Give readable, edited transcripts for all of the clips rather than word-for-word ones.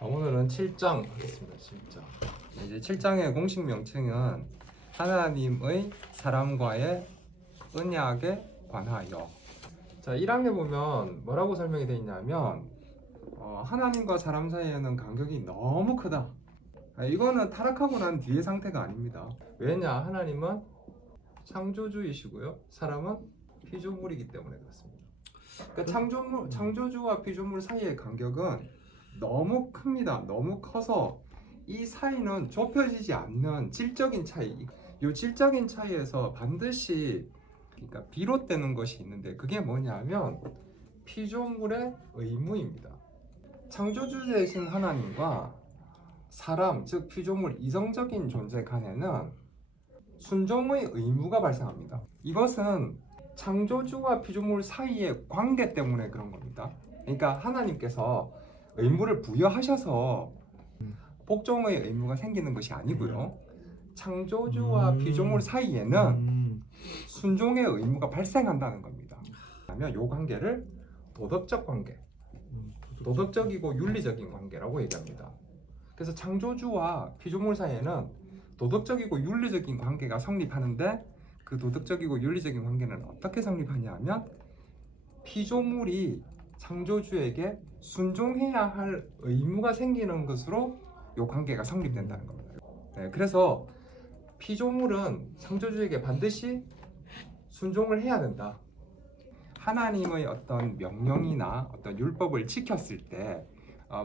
자, 오늘은 7장 하겠습니다. 7장. 이제 7장의 공식 명칭은 하나님의 사람과의 언약에 관하여. 자, 1항에 보면 뭐라고 설명이 되어 있냐면 하나님과 사람 사이에는 간격이 너무 크다. 이거는 타락하고 난 뒤의 상태가 아닙니다. 왜냐? 하나님은 창조주이시고요. 사람은 피조물이기 때문에 그렇습니다. 그러니까 창조주와 피조물 사이의 간격은 너무 큽니다. 너무 커서 이 사이는 좁혀지지 않는 질적인 차이. 이 질적인 차이에서 반드시 그러니까 비롯되는 것이 있는데 그게 뭐냐면 피조물의 의무입니다. 창조주 되신 하나님과 사람, 즉 피조물 이성적인 존재 간에는 순종의 의무가 발생합니다. 이것은 창조주와 피조물 사이의 관계 때문에 그런 겁니다. 그러니까 하나님께서 의무를 부여하셔서 복종의 의무가 생기는 것이 아니고요. 창조주와 피조물 사이에는 순종의 의무가 발생한다는 겁니다. 그러면 이 관계를 도덕적 관계, 도덕적이고 윤리적인 관계라고 얘기합니다. 그래서 창조주와 피조물 사이에는 도덕적이고 윤리적인 관계가 성립하는데 그 도덕적이고 윤리적인 관계는 어떻게 성립하냐 하면 피조물이 창조주에게 순종해야 할 의무가 생기는 것으로 이 관계가 성립된다는 겁니다. 네, 그래서 피조물은 창조주에게 반드시 순종을 해야 된다. 하나님의 어떤 명령이나 어떤 율법을 지켰을 때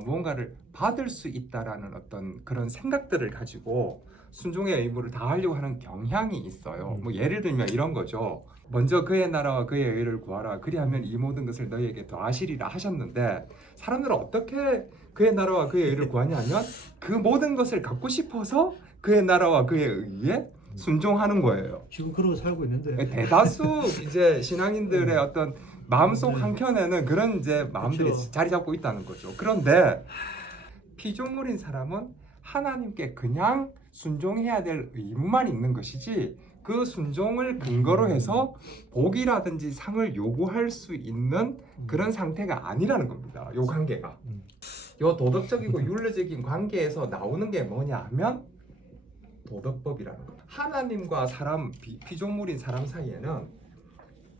무언가를 받을 수 있다라는 어떤 그런 생각들을 가지고 순종의 의무를 다하려고 하는 경향이 있어요. 뭐 예를 들면 이런 거죠. 먼저 그의 나라와 그의 의를 구하라. 그리하면 이 모든 것을 너희에게 더하시리라 하셨는데 사람들은 어떻게 그의 나라와 그의 의를 구하냐면 그 모든 것을 갖고 싶어서 그의 나라와 그의 의에 순종하는 거예요. 지금 그러고 살고 있는데 대다수 이제 신앙인들의 어떤 마음속 한켠에는 그런 이제 마음들이 그렇죠. 자리 잡고 있다는 거죠. 그런데 피조물인 사람은 하나님께 그냥 순종해야 될 의무만 있는 것이지 그 순종을 근거로 해서 복이라든지 상을 요구할 수 있는 그런 상태가 아니라는 겁니다. 요 관계가. 요 도덕적이고 윤리적인 관계에서 나오는 게 뭐냐 하면 도덕법이라는 거예요. 하나님과 사람, 피조물인 사람 사이에는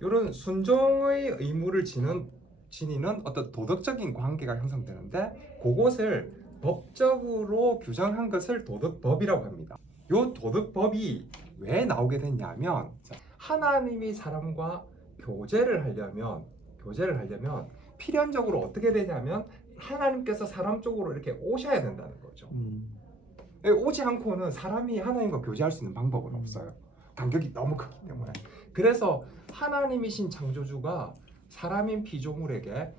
이런 순종의 의무를 지니는 어떤 도덕적인 관계가 형성되는데 그것을 법적으로 규정한 것을 도덕법이라고 합니다. 이 도덕법이 왜 나오게 됐냐면 하나님이 사람과 교제를 하려면 필연적으로 어떻게 되냐면 하나님께서 사람 쪽으로 이렇게 오셔야 된다는 거죠. 오지 않고는 사람이 하나님과 교제할 수 있는 방법은 없어요. 간격이 너무 크기 때문에. 그래서 하나님이신 창조주가 사람인 피조물에게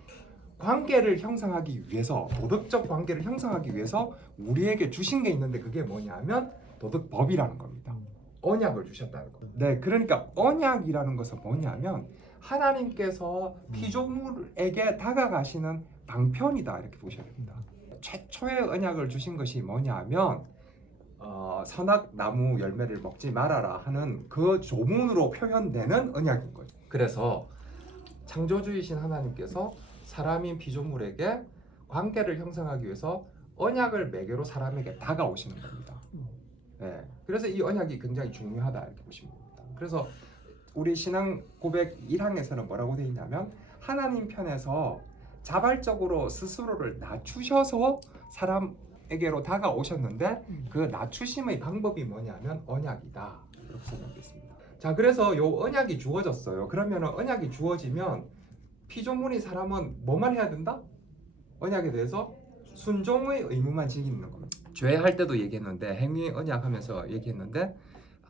관계를 형성하기 위해서 도덕적 관계를 형성하기 위해서 우리에게 주신 게 있는데 그게 뭐냐면 도덕법이라는 겁니다. 언약을 주셨다는 겁니다. 네, 그러니까 언약이라는 것은 뭐냐면 하나님께서 피조물에게 다가가시는 방편이다 이렇게 보셔야 됩니다. 최초의 언약을 주신 것이 뭐냐면 선악나무 열매를 먹지 말아라 하는 그 조문으로 표현되는 언약인 거예요. 그래서 창조주이신 하나님께서 사람인 피조물에게 관계를 형성하기 위해서 언약을 매개로 사람에게 다가오시는 겁니다. 네, 그래서 이 언약이 굉장히 중요하다 이렇게 보시면 됩니다. 그래서 우리 신앙 고백 1항에서는 뭐라고 되어 있냐면 하나님 편에서 자발적으로 스스로를 낮추셔서 사람에게로 다가오셨는데 그 낮추심의 방법이 뭐냐면 언약이다 이렇게 설명했습니다. 자, 그래서 이 언약이 주어졌어요. 그러면 언약이 주어지면 피조물인 사람은 뭐만 해야 된다? 언약에 대해서 순종의 의무만 지키는 겁니다. 죄할 때도 얘기했는데 행위 언약 하면서 얘기했는데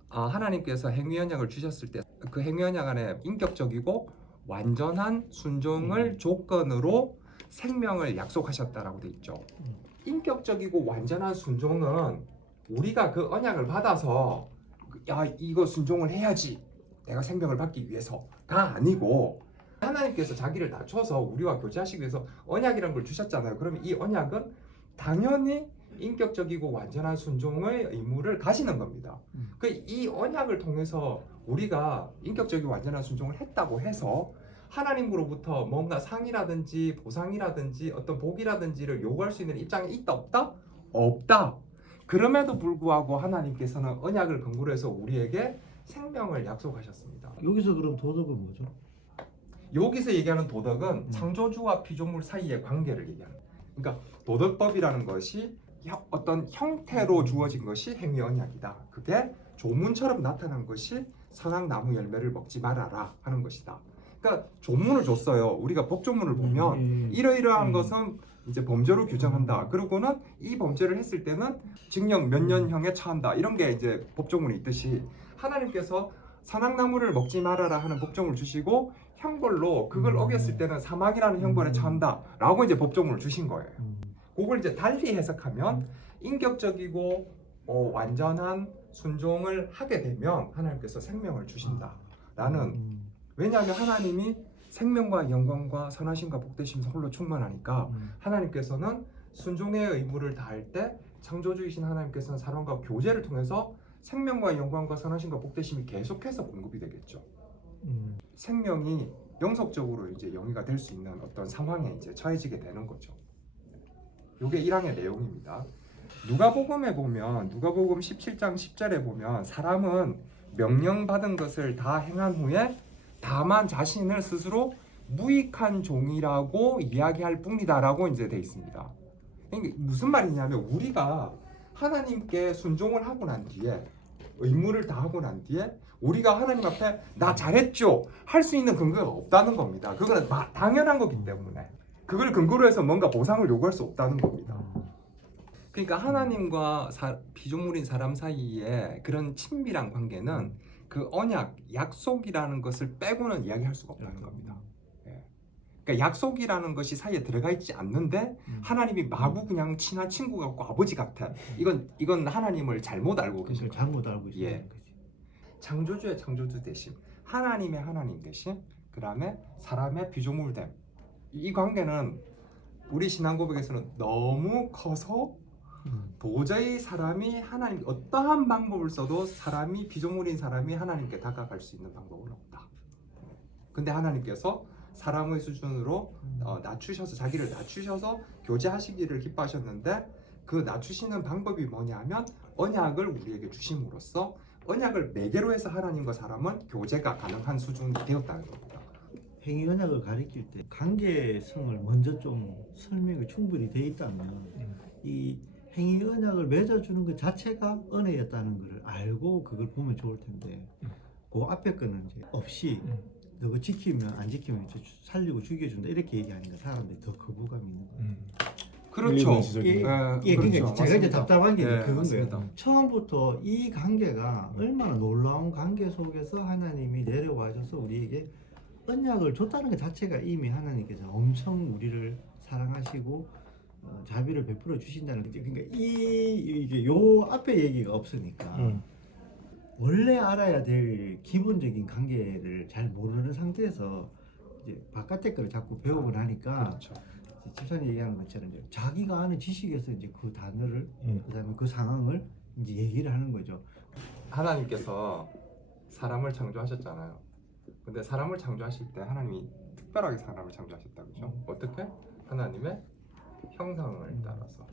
하나님께서 행위 언약을 주셨을 때 그 행위 언약 안에 인격적이고 완전한 순종을 조건으로 생명을 약속하셨다라고 돼 있죠. 인격적이고 완전한 순종은 우리가 그 언약을 받아서 야 이거 순종을 해야지 내가 생명을 받기 위해서가 아니고 하나님께서 자기를 낮춰서 우리와 교제하시기 위해서 언약이라는 걸 주셨잖아요. 그러면 이 언약은 당연히 인격적이고 완전한 순종의 의무를 가시는 겁니다. 이 언약을 통해서 우리가 인격적이고 완전한 순종을 했다고 해서 하나님으로부터 뭔가 상이라든지 보상이라든지 어떤 복이라든지를 요구할 수 있는 입장에 있다 없다? 없다. 그럼에도 불구하고 하나님께서는 언약을 근거로 해서 우리에게 생명을 약속하셨습니다. 여기서 그럼 도덕은 뭐죠? 여기서 얘기하는 도덕은 창조주와 피조물 사이의 관계를 얘기하는 거예요. 그러니까 도덕법이라는 것이 어떤 형태로 주어진 것이 행위 언약이다. 그게 조문처럼 나타난 것이 선악 나무 열매를 먹지 말아라 하는 것이다. 그러니까 조문을 줬어요. 우리가 법조문을 보면 이러이러한 것은 이제 범죄로 규정한다. 그리고는 이 범죄를 했을 때는 징역 몇 년형에 처한다. 이런 게 이제 법조문이 있듯이 하나님께서 선악나무를 먹지 말아라 하는 법조문을 주시고 형벌로 그걸 어겼을 때는 사망이라는 형벌에 처한다. 라고 이제 법조문을 주신 거예요. 그걸 이제 달리 해석하면 인격적이고 완전한 순종을 하게 되면 하나님께서 생명을 주신다라는, 왜냐하면 하나님이 생명과 영광과 선하심과 복되심에서 홀로 충만하니까 하나님께서는 순종의 의무를 다할 때 창조주이신 하나님께서는 사람과 교제를 통해서 생명과 영광과 선하심과 복되심이 계속해서 공급이 되겠죠. 생명이 영속적으로 이제 영위가 될 수 있는 어떤 상황에 이제 처해지게 되는 거죠. 요게 1항의 내용입니다. 누가복음에 보면 누가복음 17장 10절에 보면 사람은 명령받은 것을 다 행한 후에 다만 자신을 스스로 무익한 종이라고 이야기할 뿐이다라고 이제 돼 있습니다. 그러니까 무슨 말이냐면 우리가 하나님께 순종을 하고 난 뒤에 의무를 다하고 난 뒤에 우리가 하나님 앞에 나 잘했죠 할 수 있는 근거가 없다는 겁니다. 그거는 당연한 거기 때문에 그걸 근거로 해서 뭔가 보상을 요구할 수 없다는 겁니다. 그러니까 하나님과 피조물인 사람 사이에 그런 친밀한 관계는 그 언약, 약속이라는 것을 빼고는 이야기할 수가 없다는 겁니다. 예. 그러니까 약속이라는 것이 사이에 들어가 있지 않는데 하나님이 마구 그냥 친한 친구 같고 아버지 같아. 이건 하나님을 잘못 알고 계신 거예요. 잘못 알고 있어요. 예. 창조주의 창조주 대신 하나님의 하나님 대신 그다음에 사람의 피조물됨. 이 관계는 우리 신앙 고백에서는 너무 커서 도저히 사람이 하나님 어떠한 방법을 써도 사람이 피조물인 사람이 하나님께 다가갈 수 있는 방법은 없다. 근데 하나님께서 사람의 수준으로 낮추셔서 자기를 낮추셔서 교제하시기를 기뻐하셨는데 그 낮추시는 방법이 뭐냐면 언약을 우리에게 주심으로써 언약을 매개로 해서 하나님과 사람은 교제가 가능한 수준이 되었다는 겁니다. 행위 언약을 가리킬 때 관계성을 먼저 좀 설명이 충분히 돼 있다면 이 행위 언약을 맺어주는 것 자체가 은혜였다는 것을 알고 그걸 보면 좋을 텐데 그 앞에 거는 이제 없이 너가 지키면 안 지키면 살리고 죽여준다 이렇게 얘기하니까 사람들이 더 거부감이 있는 거예요. 그렇죠. 그러니까 그렇죠. 제가 이제 맞습니다. 답답한 게 네, 그건 맞습니다. 거예요. 처음부터 이 관계가 얼마나 놀라운 관계 속에서 하나님이 내려와셔서 우리에게 언약을 줬다는 것 자체가 이미 하나님께서 엄청 우리를 사랑하시고 자비를 베풀어 주신다는 거죠. 그러니까 이게 요 앞에 얘기가 없으니까 원래 알아야 될 기본적인 관계를 잘 모르는 상태에서 이제 바깥의 거를 자꾸 배우고 나니까 그렇죠. 집사님 얘기하는 것처럼 이제 자기가 아는 지식에서 이제 그 단어를 그다음에 그 상황을 이제 얘기를 하는 거죠. 하나님께서 사람을 창조하셨잖아요. 근데 사람을 창조하실 때 하나님이 특별하게 사람을 창조하셨다 그죠? 어떻게? 하나님의 형상을 따라서.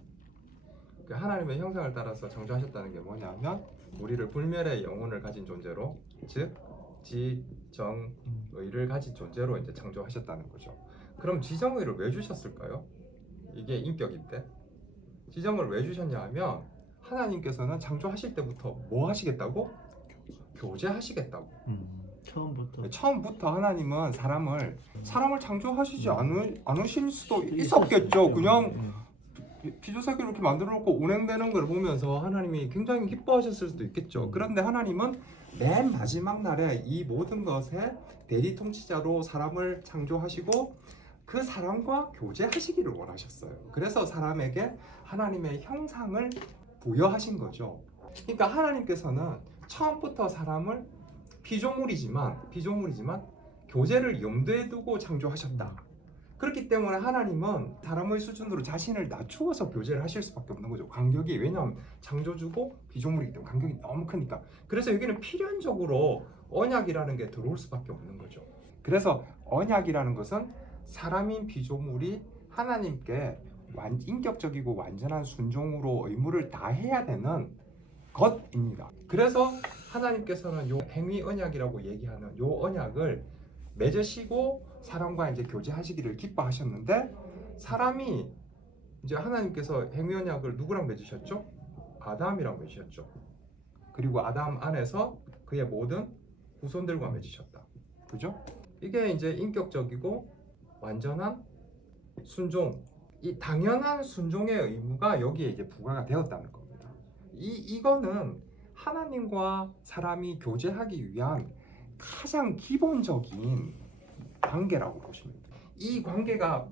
그 하나님의 형상을 따라서 창조하셨다는 게 뭐냐면 우리를 불멸의 영혼을 가진 존재로, 즉 지정의를 가진 존재로 이제 창조하셨다는 거죠. 그럼 지정의를 왜 주셨을까요? 이게 인격인데 지정을 왜 주셨냐 하면 하나님께서는 창조하실 때부터 뭐 하시겠다고? 교제하시겠다고. 처음부터 하나님은 사람을 창조하시지 않으실 수도 있었겠죠. 그냥 피조세계를 이렇게 만들어 놓고 운행되는 걸 보면서 하나님이 굉장히 기뻐하셨을 수도 있겠죠. 그런데 하나님은 맨 마지막 날에 이 모든 것의 대리 통치자로 사람을 창조하시고 그 사람과 교제하시기를 원하셨어요. 그래서 사람에게 하나님의 형상을 부여하신 거죠. 그러니까 하나님께서는 처음부터 사람을 피조물이지만 교제를 염두에 두고 창조하셨다. 그렇기 때문에 하나님은 사람의 수준으로 자신을 낮추어서 교제를 하실 수밖에 없는 거죠. 간격이, 왜냐하면 창조주고 피조물이기 때문에 간격이 너무 크니까. 그래서 여기는 필연적으로 언약이라는 게 들어올 수밖에 없는 거죠. 그래서 언약이라는 것은 사람인 피조물이 하나님께 인격적이고 완전한 순종으로 의무를 다해야 되는 것입니다. 그래서 하나님께서는 요 행위 언약이라고 얘기하는 요 언약을 맺으시고 사람과 이제 교제하시기를 기뻐하셨는데, 사람이 이제 하나님께서 행위 언약을 누구랑 맺으셨죠? 아담이랑 맺으셨죠. 그리고 아담 안에서 그의 모든 후손들과 맺으셨다. 그죠? 이게 이제 인격적이고 완전한 순종, 이 당연한 순종의 의무가 여기에 이제 부과가 되었다는 겁니다. 이거는 하나님과 사람이 교제하기 위한 가장 기본적인 관계라고 보시면 돼요. 이 관계가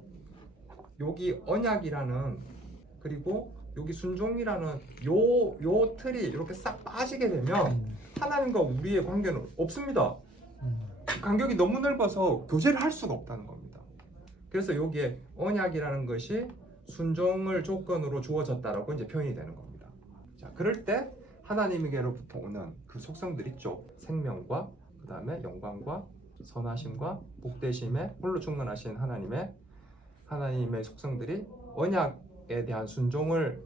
여기 언약이라는, 그리고 여기 순종이라는 요 틀이 이렇게 싹 빠지게 되면 하나님과 우리의 관계는 없습니다. 간격이 너무 넓어서 교제를 할 수가 없다는 겁니다. 그래서 여기에 언약이라는 것이 순종을 조건으로 주어졌다라고 이제 표현이 되는 겁니다. 자, 그럴 때 하나님에게로부터 오는 그 속성들 있죠. 생명과 그 다음에 영광과 선하심과 복되심에 홀로 충만하신 하나님의 속성들이 언약에 대한 순종을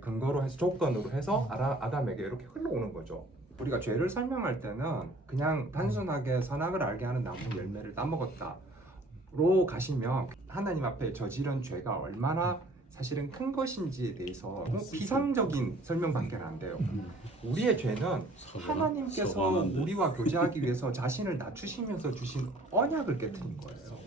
근거로 해서, 조건으로 해서 아담에게 이렇게 흘러오는 거죠. 우리가 죄를 설명할 때는 그냥 단순하게 선악을 알게 하는 나무 열매를 따먹었다로 가시면 하나님 앞에 저지른 죄가 얼마나 사실은 큰 것인지에 대해서 피상적인 설명밖에 안 돼요. 우리의 죄는 하나님께서 우리와 교제하기 위해서 자신을 낮추시면서 주신 언약을 깨트린 거예요.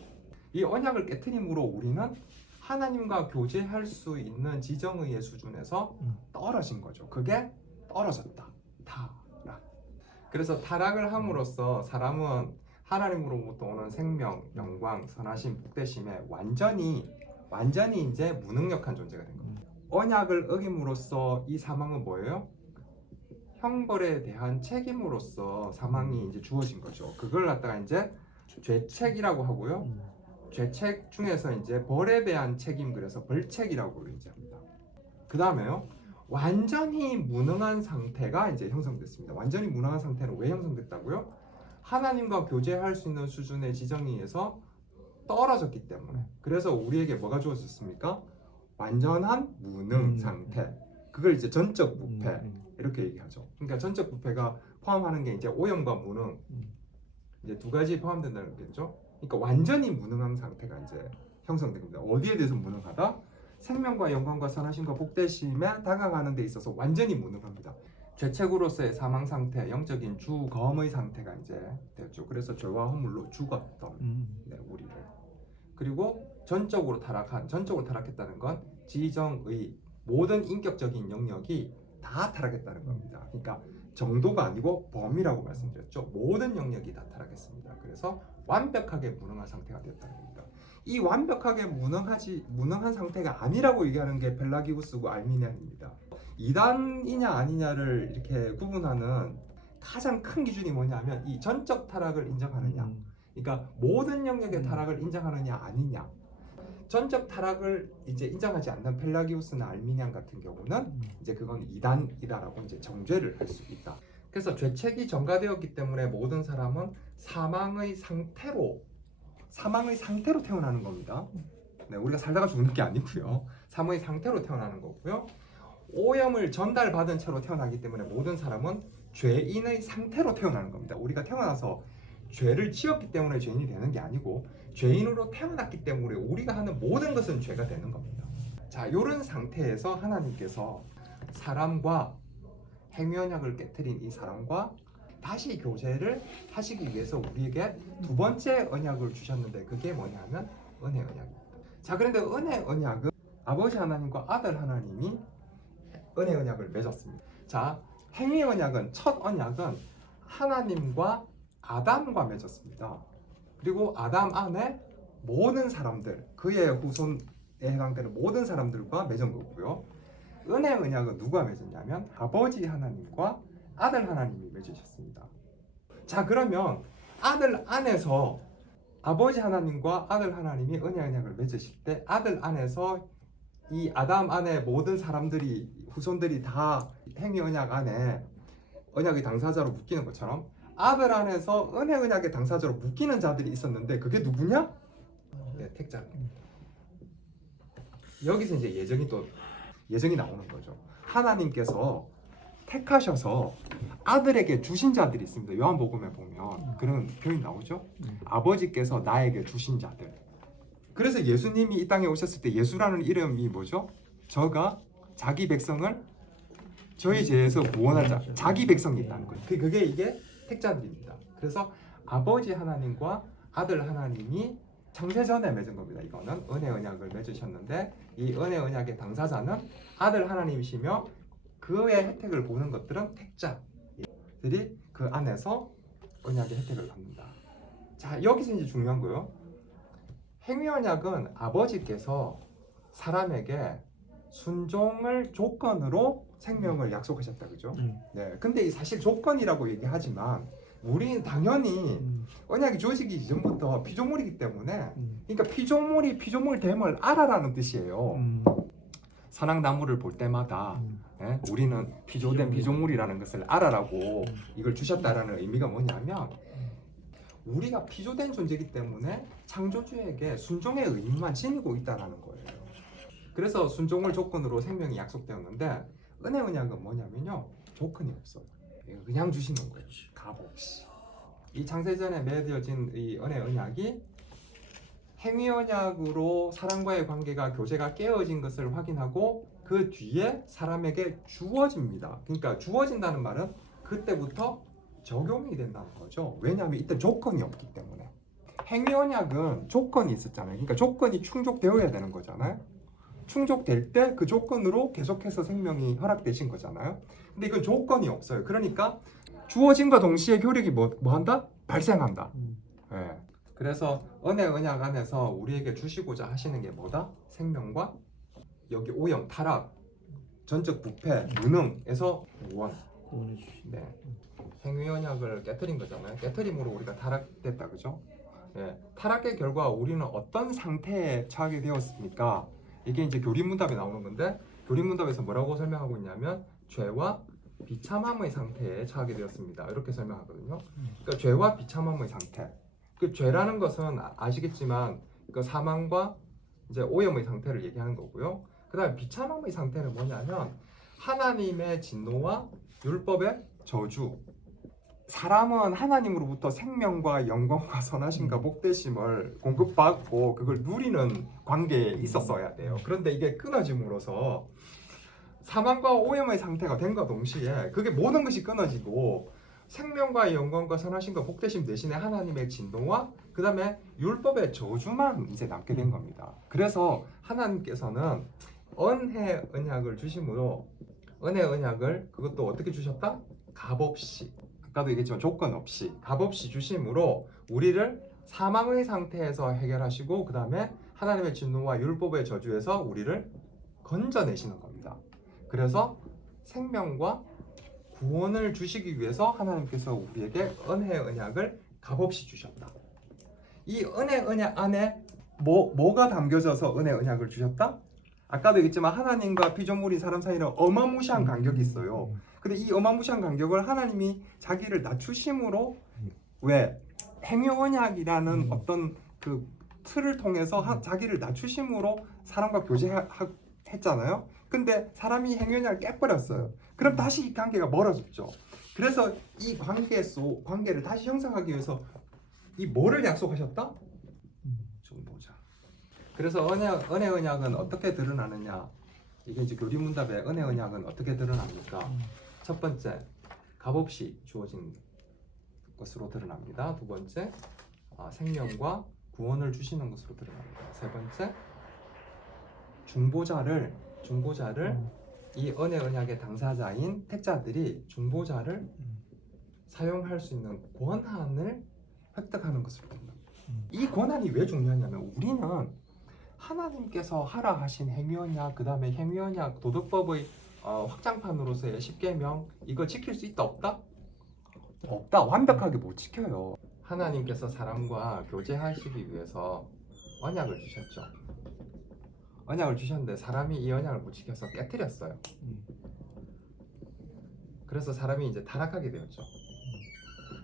이 언약을 깨트림으로 우리는 하나님과 교제할 수 있는 지정의의 수준에서 떨어진 거죠. 그게 떨어졌다. 타락. 그래서 타락을 함으로써 사람은 하나님으로부터 오는 생명, 영광, 선하심, 복되심에 완전히 이제 무능력한 존재가 된 겁니다. 언약을 어김으로써 이 사망은 뭐예요? 형벌에 대한 책임으로써 사망이 이제 주어진 거죠. 그걸 갖다가 이제 죄책이라고 하고요. 죄책 중에서 이제 벌에 대한 책임, 그래서 벌책이라고 이제 합니다. 그 다음에요, 완전히 무능한 상태가 이제 형성됐습니다. 완전히 무능한 상태는 왜 형성됐다고요? 하나님과 교제할 수 있는 수준의 지정의에서 떨어졌기 때문에. 그래서 우리에게 뭐가 주어졌습니까? 완전한 무능 상태. 그걸 이제 전적 부패 이렇게 얘기하죠. 그러니까 전적 부패가 포함하는 게 이제 오염과 무능, 이제 두 가지 포함된다는 거겠죠. 그러니까 완전히 무능한 상태가 이제 형성됩니다. 어디에 대해서 무능하다? 생명과 영광과 선하심과 복되심에 다가가는 데 있어서 완전히 무능합니다. 죄책으로서의 사망 상태, 영적인 주검의 상태가 이제 되었죠. 그래서 죄와 허물로 죽었던 우리를. 그리고 전적으로 타락했다는 건 지정의 모든 인격적인 영역이 다 타락했다는 겁니다. 그러니까 정도가 아니고 범위라고 말씀드렸죠. 모든 영역이 다 타락했습니다. 그래서 완벽하게 무능한 상태가 되었다는 겁니다. 이 완벽하게 무능한 상태가 아니라고 얘기하는 게 펠라기우스고 알미니안입니다. 이단이냐 아니냐를 이렇게 구분하는 가장 큰 기준이 뭐냐면 이 전적 타락을 인정하느냐, 그러니까 모든 영역의 타락을 인정하느냐 아니냐. 전적 타락을 이제 인정하지 않는 펠라기우스나 알미니안 같은 경우는 이제 그건 이단이다라고 이제 정죄를 할 수 있다. 그래서 죄책이 전가되었기 때문에 모든 사람은 사망의 상태로 태어나는 겁니다. 네, 우리가 살다가 죽는 게 아니고요. 사망의 상태로 태어나는 거고요. 오염을 전달받은 채로 태어나기 때문에 모든 사람은 죄인의 상태로 태어나는 겁니다. 우리가 태어나서 죄를 지었기 때문에 죄인이 되는 게 아니고 죄인으로 태어났기 때문에 우리가 하는 모든 것은 죄가 되는 겁니다. 자, 이런 상태에서 하나님께서 사람과 행위 언약을 깨트린 이 사람과 다시 교제를 하시기 위해서 우리에게 두 번째 언약을 주셨는데 그게 뭐냐면 은혜 언약입니다. 자, 그런데 은혜 언약은 아버지 하나님과 아들 하나님이 은혜 언약을 맺었습니다. 자, 행위 언약은, 첫 언약은 하나님과 아담과 맺었습니다. 그리고 아담 안에 모든 사람들, 그의 후손에 해당되는 모든 사람들과 맺은 거고요. 은혜 언약은 누가 맺었냐면 아버지 하나님과 아들 하나님이 맺으셨습니다. 자, 그러면 아들 안에서 아버지 하나님과 아들 하나님이 은혜 언약을 맺으실 때 아들 안에서 이 아담 안에 모든 사람들이, 후손들이 다 행위 언약 안에 언약의 당사자로 묶이는 것처럼 아들 안에서 은혜 언약의 당사자로 묶이는 자들이 있었는데 그게 누구냐? 네, 택자. 여기서 이제 예정이 나오는 거죠. 하나님께서 택하셔서 아들에게 주신 자들이 있습니다. 요한복음에 보면 그런 표현이 나오죠. 아버지께서 나에게 주신 자들. 그래서 예수님이 이 땅에 오셨을 때 예수라는 이름이 뭐죠? 저가 자기 백성을 저희 죄에서 구원할 자, 자기 백성이 있다는 거예요. 이게 택자들입니다. 그래서 아버지 하나님과 아들 하나님이 창세전에 맺은 겁니다. 이거는 은혜 언약을 맺으셨는데 이 은혜 언약의 당사자는 아들 하나님이시며 그의 혜택을 보는 것들은 택자들이 그 안에서 언약의 혜택을 받는다. 자, 여기서 이제 중요한 거요. 행위 언약은 아버지께서 사람에게 순종을 조건으로 생명을 약속하셨다, 그죠? 네. 근데 이 사실 조건이라고 얘기하지만 우리는 당연히 언약이 주어지기 이전부터 피조물이기 때문에, 그러니까 피조물 됨을 알아라는 뜻이에요. 선악나무를 볼 때마다 예? 우리는 피조된 피조물이라는 것을 알아라고 이걸 주셨다라는 의미가 뭐냐면 우리가 피조된 존재이기 때문에 창조주에게 순종의 의무만 지니고 있다는 거예요. 그래서 순종을 조건으로 생명이 약속되었는데 은혜 언약은 뭐냐면요, 조건이 없어요. 그냥 주시는 거예요. 값 없이. 이 창세전에 맺어진 이 은혜 언약이 행위 언약으로 사람과의 관계가 교제가 깨어진 것을 확인하고 그 뒤에 사람에게 주어집니다. 그러니까 주어진다는 말은 그때부터 적용이 된다는 거죠. 왜냐하면 이때 조건이 없기 때문에. 행위 언약은 조건이 있었잖아요. 그러니까 조건이 충족되어야 되는 거잖아요. 충족될 때 그 조건으로 계속해서 생명이 허락되신 거잖아요. 근데 이건 조건이 없어요. 그러니까 주어짐과 동시에 효력이 뭐 한다? 발생한다. 네. 그래서 은혜 언약 안에서 우리에게 주시고자 하시는 게 뭐다? 생명과 여기 오염, 타락, 전적 부패, 무능에서 구원. 네. 행위 언약을 깨트린 거잖아요. 깨트림으로 우리가 타락됐다, 그죠? 네. 타락의 결과 우리는 어떤 상태에 처하게 되었습니까? 이게 이제 교리문답에 나오는 건데 교리문답에서 뭐라고 설명하고 있냐면 죄와 비참함의 상태에 처하게 되었습니다. 이렇게 설명하거든요. 그러니까 죄와 비참함의 상태. 그 죄라는 것은 아시겠지만 그 사망과 이제 오염의 상태를 얘기하는 거고요. 그다음에 비참함의 상태는 뭐냐면 하나님의 진노와 율법의 저주. 사람은 하나님으로부터 생명과 영광과 선하심과 복되심을 공급받고 그걸 누리는 관계에 있었어야 돼요. 그런데 이게 끊어짐으로써 사망과 오염의 상태가 된과 동시에 그게 모든 것이 끊어지고 생명과 영광과 선하심과 복되심 대신에 하나님의 진노와 그 다음에 율법의 저주만 이제 남게 된 겁니다. 그래서 하나님께서는 은혜 언약을 주심으로 은혜 언약을 그것도 어떻게 주셨다? 값없이, 아까도 얘기했지만 조건 없이 값없이 주심으로 우리를 사망의 상태에서 해결하시고 그 다음에 하나님의 진노와 율법의 저주에서 우리를 건져내시는 겁니다. 그래서 생명과 구원을 주시기 위해서 하나님께서 우리에게 은혜 언약을 값없이 주셨다. 이 은혜 언약 안에 뭐가 담겨져서 은혜 언약을 주셨다? 아까도 얘기했지만 하나님과 피조물인 사람 사이는 어마무시한 간격이 있어요. 근데 이 어마무시한 간격을 하나님이 자기를 낮추심으로 왜 행위 언약이라는 어떤 그 틀을 통해서 자기를 낮추심으로 사람과 교제했잖아요. 근데 사람이 행위 언약을 깨버렸어요. 그럼 다시 이 관계가 멀어졌죠. 그래서 이 관계를 다시 형성하기 위해서 이 뭐를 약속하셨다? 좀 보자. 그래서 은혜 언약은 어떻게 드러나느냐? 이게 이제 교리문답에 은혜 언약은 어떻게 드러납니까? 첫 번째, 값없이 주어진 것으로 드러납니다. 두 번째, 생명과 구원을 주시는 것으로 드러납니다. 세 번째, 중보자를 이 은혜 언약의 당사자인 택자들이 중보자를 사용할 수 있는 권한을 획득하는 것으로 됩니다. 이 권한이 왜 중요하냐면 우리는 하나님께서 하라 하신 행위 언약, 그 다음에 행위 언약 도덕법의 확장판으로서의 10계명 이거 지킬 수 있다 없다? 없다. 완벽하게 못 지켜요. 하나님께서 사람과 교제하시기 위해서 언약을 주셨죠. 언약을 주셨는데 사람이 이 언약을 못 지켜서 깨뜨렸어요. 그래서 사람이 이제 타락하게 되었죠.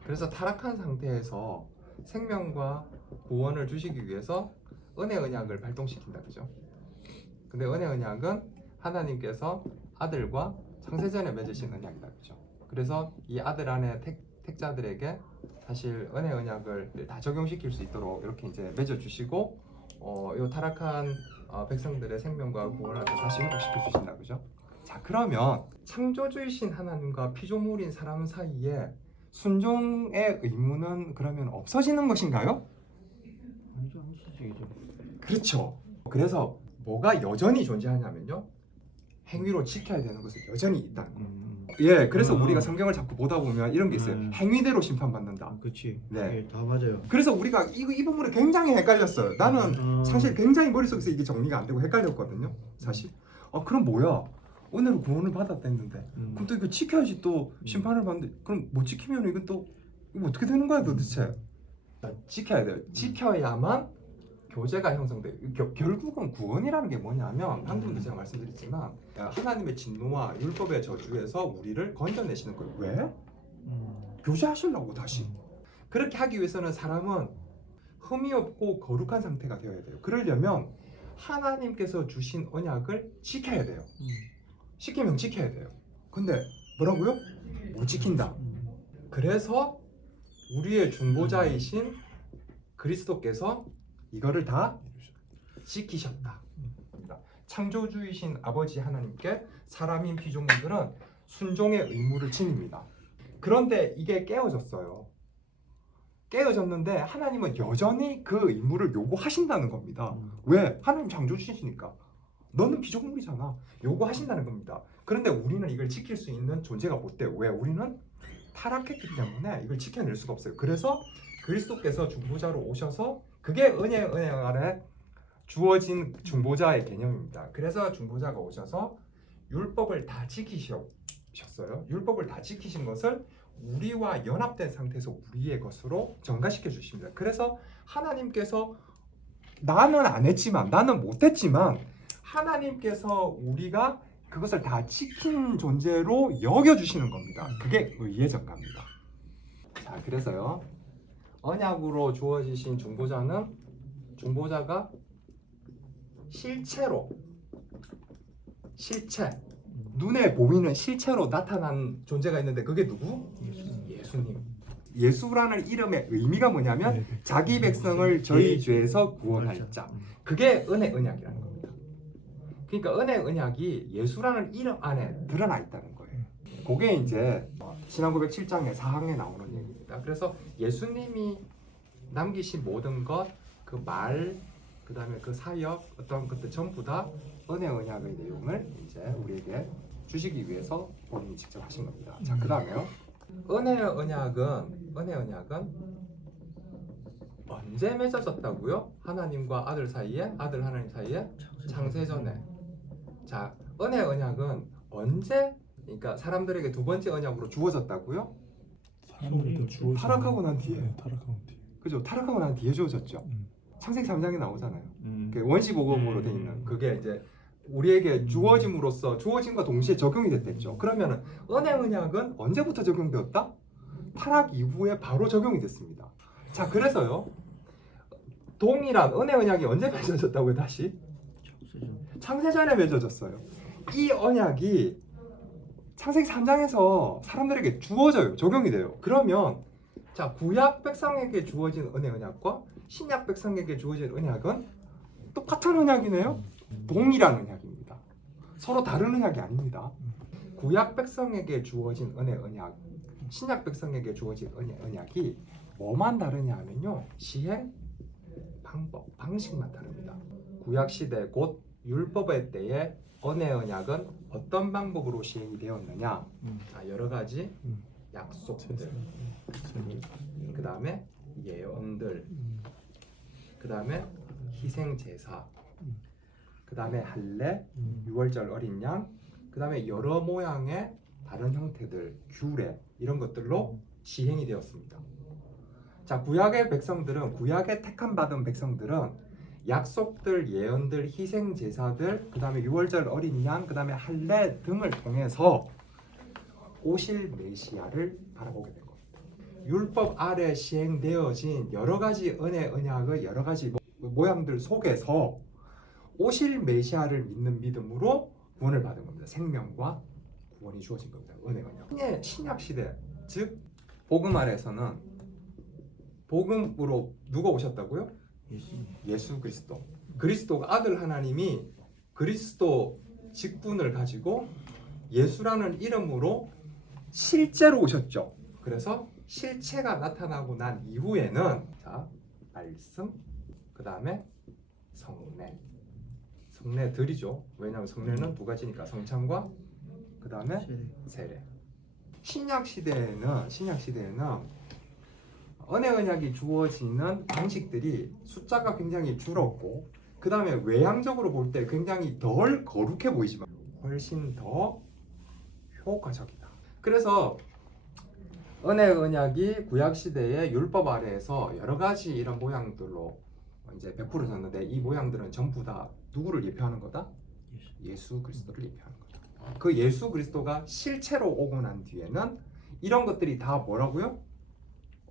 그래서 타락한 상태에서 생명과 구원을 주시기 위해서 은혜 언약을 발동시킨다, 그죠? 근데 은혜 언약은 하나님께서 아들과 창세전에 맺으신 언약이다, 그죠? 그래서 이 아들 안에 택자들에게 사실 은혜 언약을 다 적용시킬 수 있도록 이렇게 이제 맺어주시고 이 타락한 백성들의 생명과 구원을 다시 회복시켜 주신다, 그죠? 자, 그러면 창조주이신 하나님과 피조물인 사람 사이에 순종의 의무는 그러면 없어지는 것인가요? 아니죠, 한시적이죠. 그렇죠. 그래서 뭐가 여전히 존재하냐면요, 행위로 지켜야 되는 것은 여전히 있다는 거예요. 예, 그래서 우리가 성경을 자꾸 보다 보면 이런 게 있어요. 행위대로 심판받는다. 그렇지. 네. 네, 다 맞아요. 그래서 우리가 이 부분에 굉장히 헷갈렸어요. 나는 사실 굉장히 머릿속에서 이게 정리가 안 되고 헷갈렸거든요. 사실. 그럼 뭐야? 은혜로 구원을 받았댔는데 그럼 또 이거 지켜야지 또 심판을 받는데 그럼 못 지키면 이건 또 이거 어떻게 되는 거야 도대체? 지켜야 돼요. 지켜야만 교제가 형성돼요. 결국은 구원이라는 게 뭐냐면 방금도 제가 말씀드렸지만 하나님의 진노와 율법의 저주에서 우리를 건져내시는 거예요. 왜? 교제하시려고 다시. 그렇게 하기 위해서는 사람은 흠이 없고 거룩한 상태가 되어야 돼요. 그러려면 하나님께서 주신 언약을 지켜야 돼요. 시키면 지켜야 돼요. 근데 뭐라고요? 못 지킨다. 그래서 우리의 중보자이신 그리스도께서 이거를 다 지키셨다. 창조주이신 아버지 하나님께 사람인 피조물들은 순종의 의무를 지닙니다. 그런데 이게 깨어졌어요. 깨어졌는데 하나님은 여전히 그 의무를 요구하신다는 겁니다. 왜? 하나님 창조주시니까. 너는 피조물이잖아. 요구하신다는 겁니다. 그런데 우리는 이걸 지킬 수 있는 존재가 못 돼요. 왜? 우리는 타락했기 때문에 이걸 지켜낼 수가 없어요. 그래서 그리스도께서 중보자로 오셔서 그게 은혜 아래 주어진 중보자의 개념입니다. 그래서 중보자가 오셔서 율법을 다 지키셨어요. 율법을 다 지키신 것을 우리와 연합된 상태에서 우리의 것으로 전가시켜 주십니다. 그래서 하나님께서 나는 안 했지만 나는 못했지만 하나님께서 우리가 그것을 다 지킨 존재로 여겨주시는 겁니다. 그게 의의 전가입니다. 자, 그래서요, 언약으로 주어지신 중보자가 실체, 눈에 보이는 실체로 나타난 존재가 있는데 그게 누구? 예수님. 예수라는 이름의 의미가 뭐냐면 자기 백성을 저희 죄에서 구원할 자. 그게 은혜 언약이라는 겁니다. 그러니까 은혜 언약이 예수라는 이름 안에 드러나 있다는 거예요. 그게 이제 신앙고백 7장의 4항에 나오는 얘기입니다. 그래서 예수님이 남기신 모든 것, 그 말, 그 다음에 그 사역, 어떤 것들 전부 다 은혜 언약의 내용을 이제 우리에게 주시기 위해서 본인이 직접 하신 겁니다. 자, 그 다음에요. 은혜 언약은 언제 맺어졌다고요? 하나님과 아들 사이에, 아들 하나님 사이에 창세전에. 자, 은혜 언약은 언제? 그러니까 사람들에게 두 번째 언약으로 주어졌다고요? 사람들도 주어지는 타락하고 난 뒤에. 네, 타락하고 난 뒤에. 그죠? 타락하고 난 뒤에 주어졌죠. 창세기 3장에 나오잖아요. 그 원시복음으로 돼 있는 그게 이제 우리에게 주어짐으로써 주어짐과 동시에 적용이 됐댔죠. 그러면은 은혜 언약은 언제부터 적용되었다? 타락 이후에 바로 적용이 됐습니다. 자, 그래서요, 동일한 은혜 언약이 언제 맺어졌다고요? 다시 창세전에 맺어졌어요. 이 언약이 창세기 3장에서 사람들에게 주어져요. 적용이 돼요. 그러면 자, 구약 백성에게 주어진 은혜 언약과 신약 백성에게 주어진 언약은 똑같은 언약이네요. 동일한 언약입니다. 서로 다른 언약이 아닙니다. 구약 백성에게 주어진 은혜 언약, 신약 백성에게 주어진 은혜 언약이 뭐만 다르냐 하면요, 시행 방법, 방식만 다릅니다. 구약 시대 곧 율법의 때에 은혜 언약은 어떤 방법으로 시행이 되었느냐? 자, 여러 가지 약속들, 그 다음에 예언들, 그 다음에 희생 제사, 그 다음에 할례, 유월절 어린 양, 그 다음에 여러 모양의 다른 형태들, 규례 이런 것들로 시행이 되었습니다. 자, 구약의 백성들은, 구약의 택함 받은 백성들은 약속들, 예언들, 희생 제사들, 그 다음에 유월절 어린 양, 그 다음에 할례 등을 통해서 오실 메시아를 바라보게 된 겁니다. 율법 아래 시행되어진 여러 가지 은혜 언약의 여러 가지 모양들 속에서 오실 메시아를 믿는 믿음으로 구원을 받은 겁니다. 생명과 구원이 주어진 겁니다. 은혜 언약. 신약 시대, 즉 복음 아래에서는 복음으로 누가 오셨다고요? 예수님. 예수 그리스도. 그리스도가 아들 하나님이 그리스도 직분을 가지고 예수라는 이름으로 실제로 오셨죠. 그래서 실체가 나타나고 난 이후에는 자, 말씀, 그 다음에 성례들이죠. 왜냐하면 성례는 두 가지니까 성찬과 그 다음에 세례. 신약 시대에는 은혜 언약이 주어지는 방식들이 숫자가 굉장히 줄었고 그 다음에 외향적으로 볼 때 굉장히 덜 거룩해 보이지만 훨씬 더 효과적이다. 그래서 은혜 언약이 구약 시대의 율법 아래에서 여러 가지 이런 모양들로 이제 베풀어졌는데 이 모양들은 전부 다 누구를 예표하는 거다? 예수 그리스도를 예표하는 거다. 그 예수 그리스도가 실체로 오고 난 뒤에는 이런 것들이 다 뭐라고요?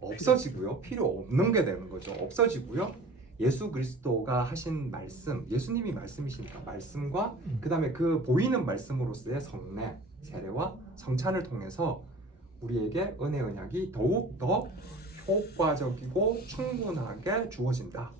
없어지고요. 필요 없는 게 되는 거죠. 없어지고요. 예수 그리스도가 하신 말씀, 예수님이 말씀이시니까 말씀과 그 다음에 그 보이는 말씀으로서의 성례, 세례와 성찬을 통해서 우리에게 은혜 언약이 더욱 더 효과적이고 충분하게 주어진다.